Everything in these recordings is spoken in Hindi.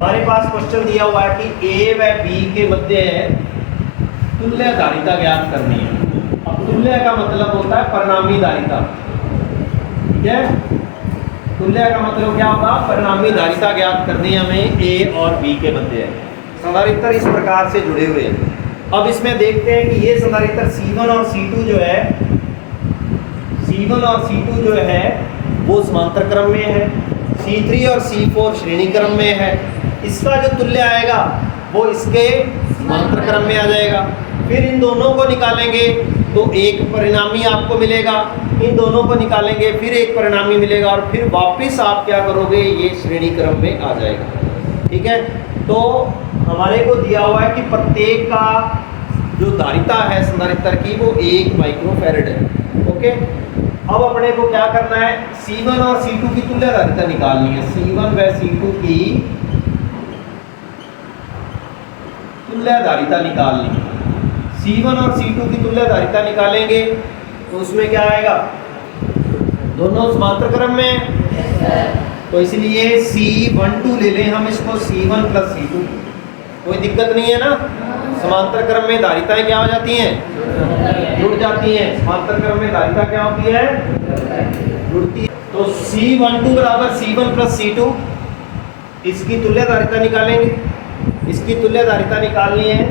हमारे पास क्वेश्चन दिया हुआ है कि ए व बी के मध्य तुल्य धारिता ज्ञात करनी है। अब तुल्य का मतलब होता है परिणामी धारिता, ठीक है। तुल्य का मतलब क्या होगा? परिणामी धारिता ज्ञात करनी है हमें ए और बी के मध्य। संधारित्र इस प्रकार से जुड़े हुए हैं। अब इसमें देखते हैं कि ये संधारित्र C1 और C2 जो है, C1 और C2 जो है वो समांतर क्रम में है, C3 और C4 श्रेणी क्रम में है। इसका जो तुल्य आएगा वो इसके समांतर क्रम में आ जाएगा। फिर इन दोनों को निकालेंगे तो एक परिणामी आपको मिलेगा, इन दोनों को निकालेंगे फिर एक परिणामी मिलेगा, और फिर वापस आप क्या करोगे, ये श्रेणी क्रम में आ जाएगा, ठीक है। तो हमारे को दिया हुआ है कि प्रत्येक का जो धारिता है संधारित्र की वो 1 माइक्रोफैरड है, ओके। अब अपने को क्या करना है, C1 और C2 की तुल्य धारिता निकालनी है। C1 व C2 की तुल्य धारिता निकालनी है। C1 और C2 की तुल्य धारिता निकालेंगे तो उसमें क्या आएगा, दोनों समांतर क्रम में, तो इसलिए C12 ले लें हम इसको, C1 प्लस C2, कोई दिक्कत नहीं है ना। समांतर क्रम में धारिताएं क्या हो जाती हैं, जुड़ जाती हैं। समांतर क्रम में धारिता क्या होती है, जुड़ती है। तो C12 बराबर C1 प्लस C2, इसकी तुल्य धारिता निकालेंगे। इसकी तुल्य धारिता निकालनी है।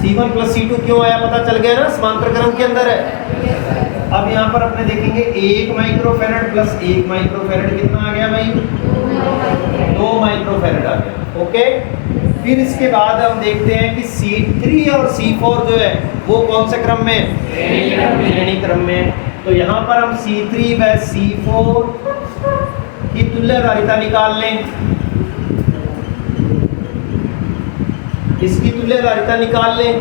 C1 प्लस C2 क्यों आया, पता चल गया ना, समांतर क्रम के अंदर है। अब यहाँ पर अपने देखेंगे 1 माइक्रोफैरड प्लस 1 माइक्रोफैरड कितना आ गया भाई, 2 माइक्रोफैरड आ गया, ओके। फिर इसके बाद हम देखते हैं कि C3 और C4 जो है वो कौन से क्रम में, श्रेणी क्रम में। तो यहाँ पर हम C3 व C4 की तुल्य धारिता निकाल लें। इसकी तुल्य धारिता निकाल लें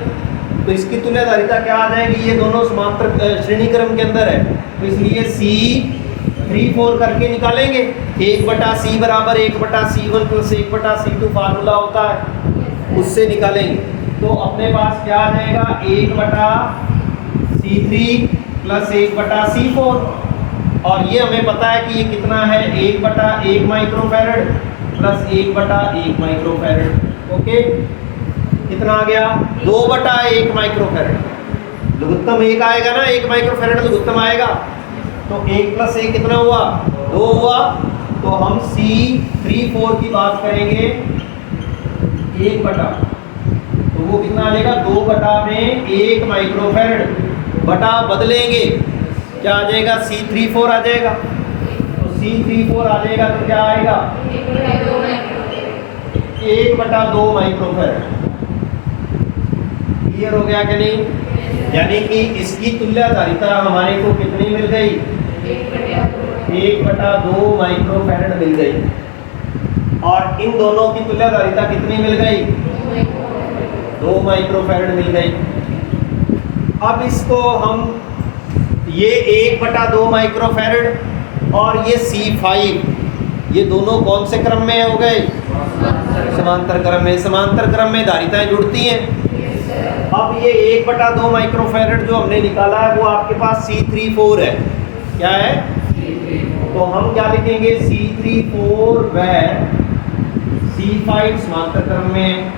तो इसकी तुल्य धारिता क्या आ जाएगी, ये दोनों समांतर श्रेणी क्रम के अंदर है, तो इसलिए C34 करके निकालेंगे। 1/C बराबर 1/C1 प्लस 1/C2 फार्मूला होता है, उससे निकालेंगे। तो अपने पास क्या आ जाएगा, 1/C3 प्लस 1/C4, और ये हमें पता है कि ये कितना है, 1/1 माइक्रोफैरड प्लस 1/1 माइक्रोफैरड, ओके। कितना आ गया, 2/1 माइक्रोफैरड। लघुत्तम 1 आएगा ना, 1 माइक्रोफैरड लघुत्तम आएगा, तो 1 प्लस 1 कितना हुआ, 2 हुआ। तो हम C34 की बात करेंगे 1/, तो वो कितना आ जाएगा, 2/1 माइक्रोफैरड बटा बदलेंगे, क्या आ जाएगा, C34 आ जाएगा। तो C34 आ जाएगा तो क्या आएगा, 1/2 माइक्रोफैरड। क्लियर हो गया कि नहीं? यानी कि इसकी तुल्य धारिता हमारे को कितनी मिल गई, 1/2 माइक्रोफैरड मिल गई, और इन दोनों की तुल्य धारिता कितनी मिल गई, 2 माइक्रोफैरड मिल गई। अब इसको हम, ये 1/2 माइक्रोफैरड और ये C5, ये दोनों कौन से क्रम में हो गए, समांतर क्रम में। समांतर क्रम में धारिताएं जुड़ती हैं। अब ये 1/2 माइक्रोफैरड जो हमने निकाला है वो आपके पास C34 है, क्या है, तो हम क्या लिखेंगे, C34 व C5 समांतर क्रम में,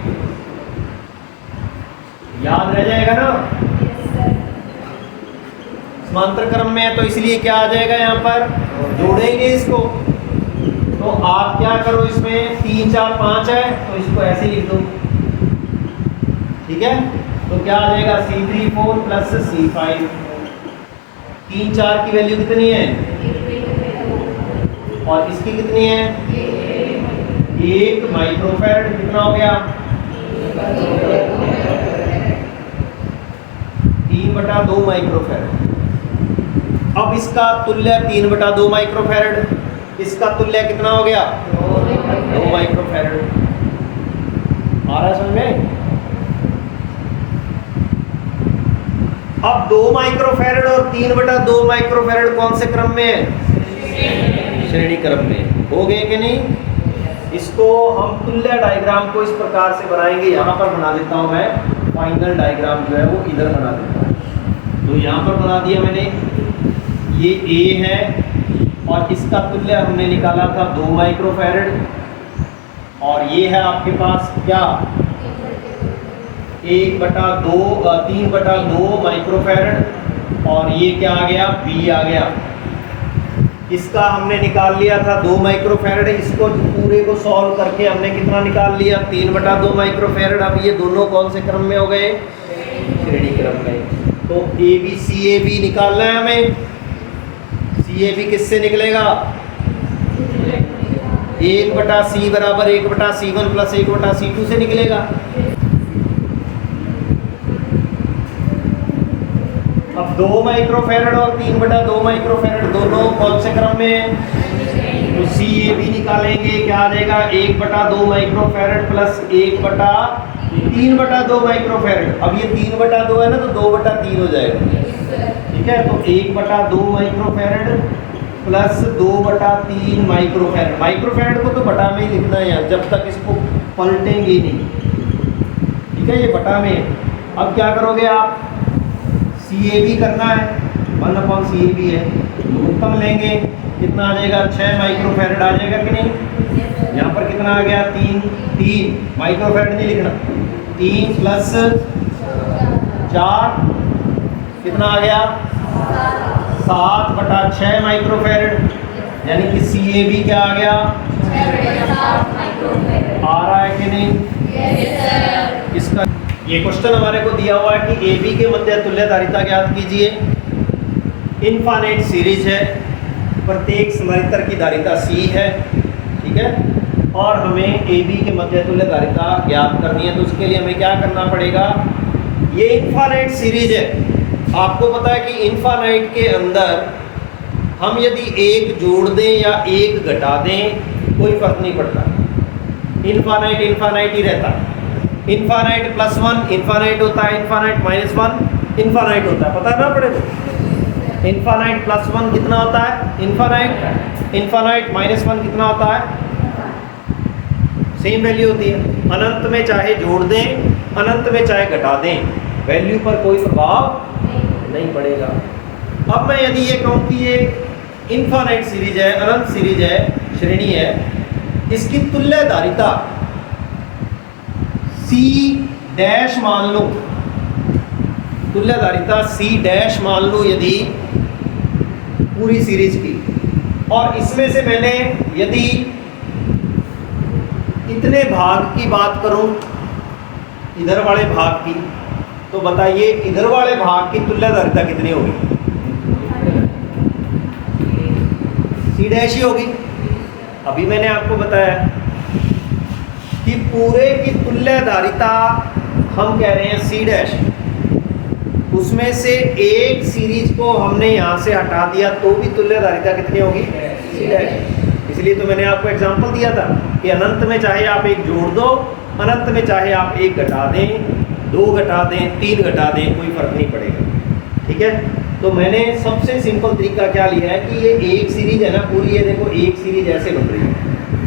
याद रह जाएगा ना, समांतर क्रम में है, तो इसलिए क्या आ जाएगा, यहाँ पर जोड़ेंगे इसको। तो आप क्या करो, इसमें 3 4 5 है तो इसको ऐसे लिख दो, ठीक है। तो क्या आ जाएगा, C34 प्लस C5, 3 4 की वैल्यू कितनी है, और इसकी कितनी है, 1 माइक्रोफैरड, कितना हो गया, 3/2 माइक्रोफैरड। अब इसका तुल्य 3/2 माइक्रोफैरड, इसका तुल्य कितना हो गया, 2 माइक्रोफैरड। आ रहा है समझ में? अब 2 माइक्रोफैरड और 3/2 माइक्रोफैरड कौन से क्रम में है, श्रेणी क्रम में। हो गए कि नहीं? इसको हम तुल्य डायग्राम को इस प्रकार से बनाएंगे। यहाँ पर बना देता हूँ मैं, फाइनल डायग्राम जो है वो इधर बना देता हूँ। तो यहाँ पर बना दिया मैंने, ये A है और इसका तुल्य हमने निकाला था 2 माइक्रोफैरड, और ये है आपके पास क्या, 1/2 3/2 माइक्रोफैरड, और ये क्या आ गया, B आ गया। इसका हमने निकाल लिया था 2 माइक्रोफैरड, इसको पूरे को सॉल्व करके हमने कितना निकाल लिया, 3/2 माइक्रोफैरड। अब ये दोनों कौन से क्रम में हो गए, श्रेणी क्रम में। तो AB CAB निकालना है हमें। CAB किससे निकलेगा, 1/C बराबर 1/C1 प्लस 1/C2 से निकलेगा। अब 2 माइक्रोफैरड और 3/2 माइक्रोफैरड दोनों कौन से क्रम में है, तो CAB निकालेंगे, क्या आ जाएगा, 1/2 माइक्रोफैरड प्लस 3/2 माइक्रोफैरड। अब ये 3/2 है ना, तो 2/3 हो जाएगा, ठीक है। तो 1/2 माइक्रोफैरड प्लस 2/3 माइक्रोफैरड। माइक्रोफैरड को तो बटा में ही लिखना है यार, जब तक इसको पलटेंगे नहीं, ठीक है, ये बटा में है। अब क्या करोगे आप, CAB करना है, 1/CAB है, उत्तम लेंगे, कितना आ जाएगा, 6 माइक्रोफैरड आ जाएगा कि नहीं। यहाँ पर कितना आ गया, 3 माइक्रोफैरड नहीं लिखना, 3 प्लस 4 कितना आ गया, 7/6 माइक्रोफैरड, यानी कि CAB क्या आ गया, 6/7 माइक्रोफैरड। आ रहा है कि नहीं। इसका ये क्वेश्चन हमारे को दिया हुआ है कि AB के मध्य तुल्यधारिता ज्ञात कीजिए। इनफाइनाइट सीरीज है, प्रत्येक समानांतर की धारिता C है, ठीक है, और हमें AB के मध्य तुल्यधारिता ज्ञात करनी है। तो उसके लिए हमें क्या करना पड़ेगा, ये इनफाइनाइट सीरीज है, आपको पता है कि इनफाइनाइट के अंदर हम यदि एक जोड़ दें या एक घटा दें कोई फर्क नहीं पड़ता, इनफाइनाइट इनफाइनाइट ही रहता है। इनफाइनाइट +1 इनफाइनाइट होता है, इनफाइनाइट -1 इनफाइनाइट होता है, पता ना पड़े तो। इनफाइनाइट +1 कितना होता है, इनफाइनाइट, इनफाइनाइट -1 कितना होता है, सेम वैल्यू होती है। अनंत में चाहे जोड़ दें, अनंत में चाहे घटा दें, वैल्यू पर कोई प्रभाव नहीं पड़ेगा। अब मैं यदि ये कहूँ कि ये इनफाइनाइट सीरीज है, अनंत सीरीज है, श्रेणी है, इसकी तुल्यधारिता C' मान लो, तुल्यधारिता C' मान लो यदि पूरी सीरीज की, और इसमें से मैंने यदि इतने भाग की बात करूं, इधर वाले भाग की, तो बताइए इधर वाले भाग की तुल्यधारिता कितनी होगी, C' ही होगी। अभी मैंने आपको बताया कि पूरे की तुल्यधारिता हम कह रहे हैं C', उसमें से एक सीरीज को हमने यहाँ से हटा दिया तो भी तुल्यधारिता कितनी होगी, C'। इसलिए तो मैंने आपको एग्जांपल दिया था कि अनंत में चाहे आप एक जोड़ दो, अनंत में चाहे आप एक घटा दें, 2 घटा दें, 3 घटा दें, कोई फर्क नहीं पड़ेगा, ठीक है। तो मैंने सबसे सिंपल तरीका क्या लिया है कि ये एक सीरीज है ना पूरी, ये देखो एक सीरीज ऐसे बन रही है,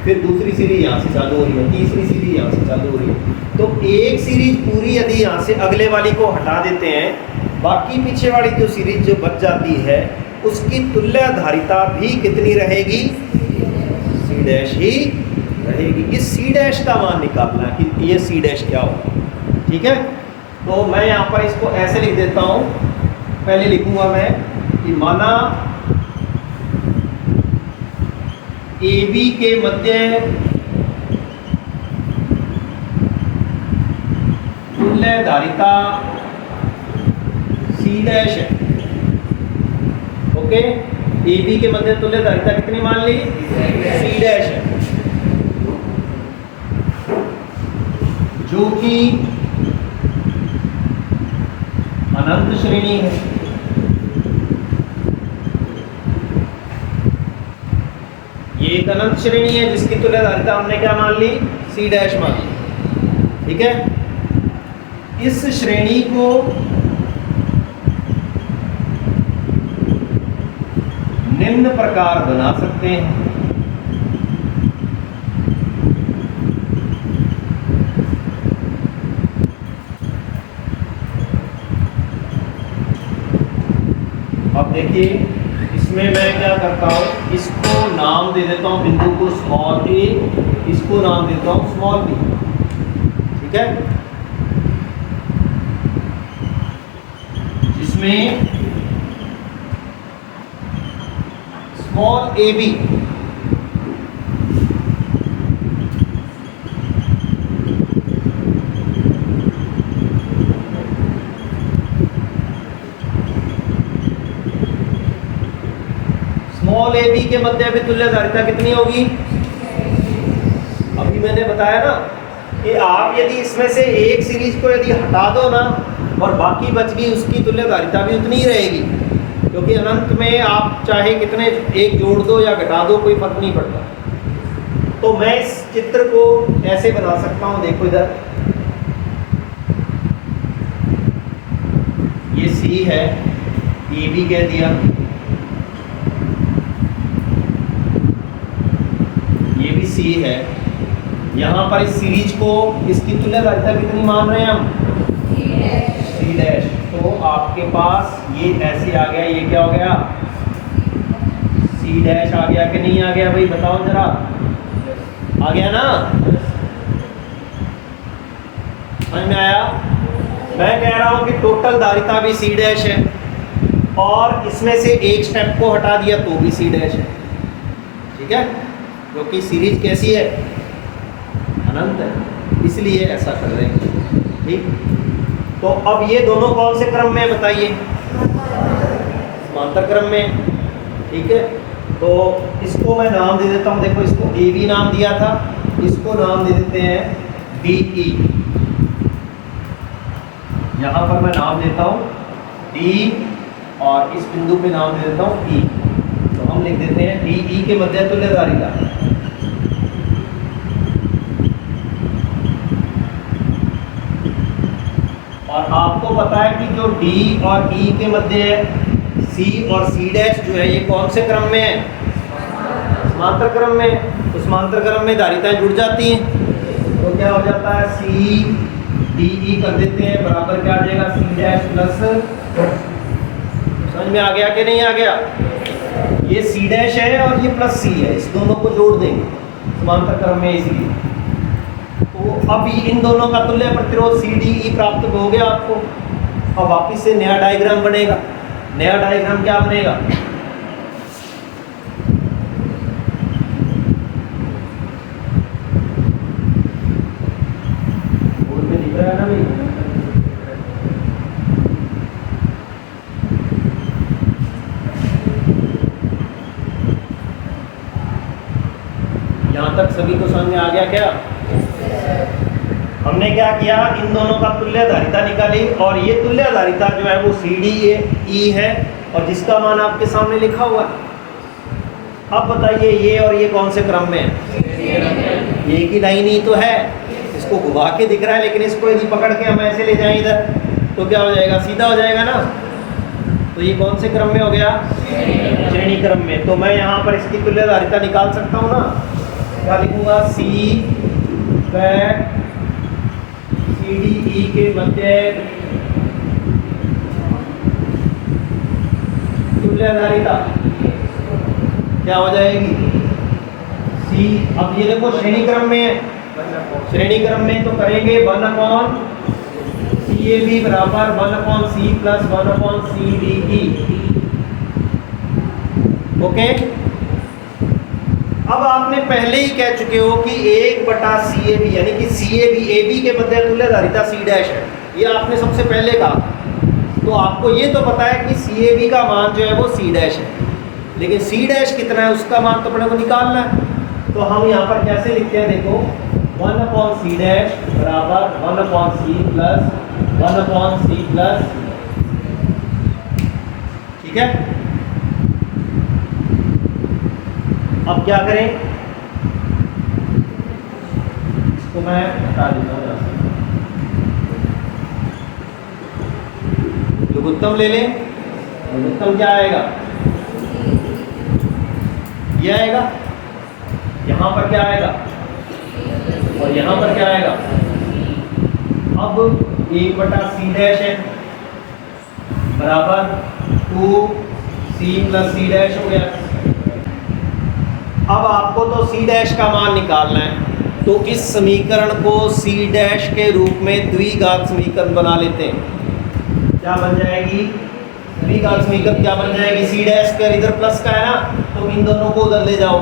फिर दूसरी सीरीज यहाँ से चालू हो रही है, तीसरी सीरीज यहाँ से चालू हो रही है। तो एक सीरीज पूरी यदि यहाँ से अगले वाली को हटा देते हैं, बाकी पीछे वाली जो सीरीज जो बच जाती है उसकी तुल्यधारिता भी कितनी रहेगी, C' ही रहेगी। इस C' का मान निकालना है कि ये C' क्या होगा, ठीक है। तो मैं यहाँ पर इसको ऐसे लिख देता हूँ, पहले लिखूंगा मैं कि माना AB के मध्य तुल्यधारिता C' है, ओके। AB के मध्य तुल्यधारिता कितनी मान ली, C' है, जो कि अनंत श्रेणी है। ये एक अनंत श्रेणी है जिसकी तुल्यधारिता हमने क्या मान ली, C' मान ली, ठीक है। इस श्रेणी को निम्न प्रकार बना सकते हैं, अब देखिए इसमें मैं क्या करता हूँ, इसको नाम दे देता हूँ बिंदु को स्मॉल ए, इसको नाम देता हूँ स्मॉल बी। ठीक है, जिसमें small A B small A B के मध्य में तुल्य धारिता कितनी होगी? अभी मैंने बताया ना कि आप यदि इसमें से एक सीरीज को यदि हटा दो ना और बाकी बच गई, उसकी तुल्य धारिता भी उतनी ही रहेगी, क्योंकक्योंकि अनंत में आप चाहे कितने एक जोड़ दो या घटा दो कोई फर्क नहीं पड़ता। तो मैं इस चित्र को ऐसे बना सकता हूं, देखो इधर ये सी है, ए भी कह दिया, ये भी सी है। यहाँ पर इस सीरीज को इसकी तुल्य धारिता कितनी मान रहे हैं हम? C dash. तो आपके पास ये ऐसे आ गया, ये क्या हो गया? सी डैश आ गया कि नहीं आ गया भाई बताओ जरा, आ गया ना? समझ में आया? मैं कह रहा हूं कि टोटल धारिता भी सी डैश है और इसमें से एक स्टेप को हटा दिया तो भी सी डैश है। ठीक है, क्योंकि सीरीज कैसी है? अनंत है, इसलिए ऐसा कर रहे हैं। ठीक, तो अब ये दोनों कौन से क्रम में बताइए? समांतर क्रम में। ठीक है, तो इसको मैं नाम दे देता हूं, देखो इसको ए बी नाम दिया था, इसको नाम दे देते हैं डी ई। यहां पर मैं नाम देता हूं डी और इस बिंदु पे नाम दे देता हूं ई। तो हम लिख देते हैं डी ई के मध्य तुल्य धारिता। और आपको पता है कि जो डी और ई के मध्य है, सी और सी डैश जो है, ये कौन से क्रम में है? समांतर क्रम में। तो समांतर क्रम में धारिताएं जुड़ जाती हैं, तो क्या हो जाता है? सी डी ई कर देते हैं, बराबर क्या आ जाएगा? C dash plus. समझ में आ गया कि नहीं आ गया? ये सी डैश है और ये प्लस सी है, इस दोनों को जोड़ देंगे समांतर क्रम में, इसलिए। तो अब इन दोनों का तुल्य प्रतिरोध सी डी ई प्राप्त हो गया आपको। अब वापिस से नया डायग्राम बनेगा। नया डायग्राम क्या बनेगा? बोर्ड में दिख रहा है ना भाई? यहां तक सभी को समझ में आ गया क्या? हमने क्या किया, इन दोनों का तुल्य धारिता निकाली और ये तुल्य धारिता जो है वो सी डी ई है और जिसका मान आपके सामने लिखा हुआ है। अब बताइए ये और ये कौन से क्रम में है? ये की लाइन ही तो है, इसको घुमा के दिख रहा है, लेकिन इसको यदि पकड़ के हम ऐसे ले जाएं इधर तो क्या हो जाएगा? सीधा हो जाएगा ना। तो ये कौन से क्रम में हो गया? श्रेणी क्रम में। तो मैं यहाँ पर इसकी तुल्य धारिता निकाल सकता हूँ ना। क्या लिखूंगा? सी बैक सी डी ई के मध्य तुल्य धारिता क्या हो जाएगी? सी। अब ये देखो श्रेणी क्रम में है, श्रेणी क्रम में तो करेंगे 1/CAB बराबर 1/C प्लस 1/CDE। ओके, अब आपने पहले ही कह चुके हो कि 1/CAB यानी कि CAB AB के मध्य तुल्य धारिता C डैश है, ये आपने सबसे पहले कहा। तो आपको ये तो पता है कि CAB का मान जो है वो C डैश है, लेकिन C डैश कितना है उसका मान तो अपने को निकालना है। तो हम यहाँ पर कैसे लिखते हैं? देखो 1/C डैश बराबर 1/C प्लस 1/C प्लस। ठीक है, अब क्या करें? इसको मैं हटा देता हूँ, लघुत्तम ले लें। लघुत्तम क्या आएगा? ये आएगा। यहाँ पर क्या आएगा? और यहाँ पर क्या आएगा? अब 1/C डैश है बराबर 2 सी प्लस सी डैश हो गया। अब आपको तो सी डैश का मान निकालना है, तो इस समीकरण को सी डैश के रूप में द्विघात समीकरण बना लेते हैं। क्या बन जाएगी द्विघात समीकरण? क्या बन जाएगी? सी डैश स्क्वायर, इधर प्लस का है ना, तो इन दोनों को उधर ले जाओ।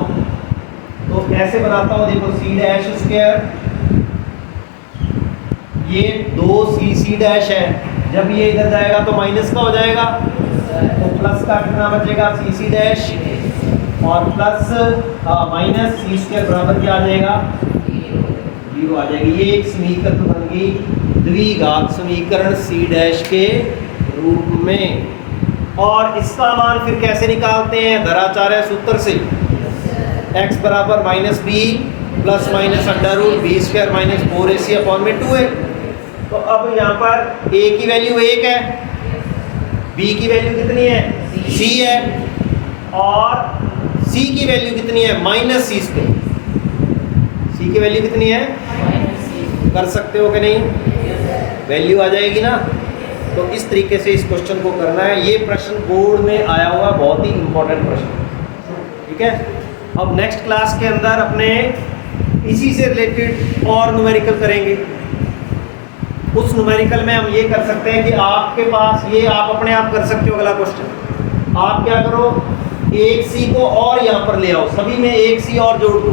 तो कैसे बनाता हूँ, देखो सी डैश स्क्वायर, ये 2सी डैश है, जब ये इधर जाएगा तो माइनस का हो जाएगा, तो प्लस का कितना बचेगा? सी डैश, और प्लस माइनस सी स्क्वायर बराबर क्या आ जाएगा? 0 आ जाएगी। ये एक समीकरण बन गई द्विघात समीकरण सी डैश के रूप में। और इसका मान फिर कैसे निकालते हैं? धराचार्य सूत्र से, x बराबर minus B plus minus under root B square minus 4ac upon में 2 है। तो अब यहाँ पर a की वैल्यू 1 है, b की वैल्यू कितनी है? c है, और c की वैल्यू कितनी है? माइनस सी स्क्वायर। c की वैल्यू कितनी है? कर सकते हो कि नहीं? वैल्यू आ जाएगी ना। तो इस तरीके से इस क्वेश्चन को करना है। ये प्रश्न बोर्ड में आया हुआ बहुत ही इंपॉर्टेंट प्रश्न, ठीक है। अब नेक्स्ट क्लास के अंदर अपने इसी से रिलेटेड और न्यूमेरिकल करेंगे। उस न्यूमेरिकल में हम ये कर सकते हैं कि आपके पास ये आप अपने आप कर सकते हो। अगला क्वेश्चन, आप क्या करो, 1c को और यहाँ पर ले आओ, सभी में 1c और जोड़ दो।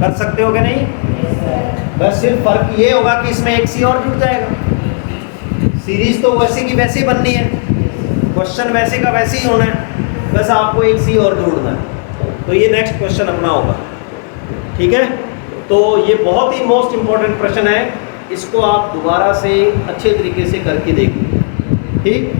कर सकते हो कि नहीं? बस सिर्फ फर्क ये होगा कि इसमें 1c और जुड़ जाएगा। सीरीज तो वैसे की वैसे ही बननी है, क्वेश्चन वैसे का वैसे ही होना है, बस आपको 1c और जोड़ना है। तो ये नेक्स्ट क्वेश्चन अपना होगा, ठीक है। तो ये बहुत ही मोस्ट इम्पॉर्टेंट प्रश्न है, इसको आप दोबारा से अच्छे तरीके से करके देखिए, ठीक।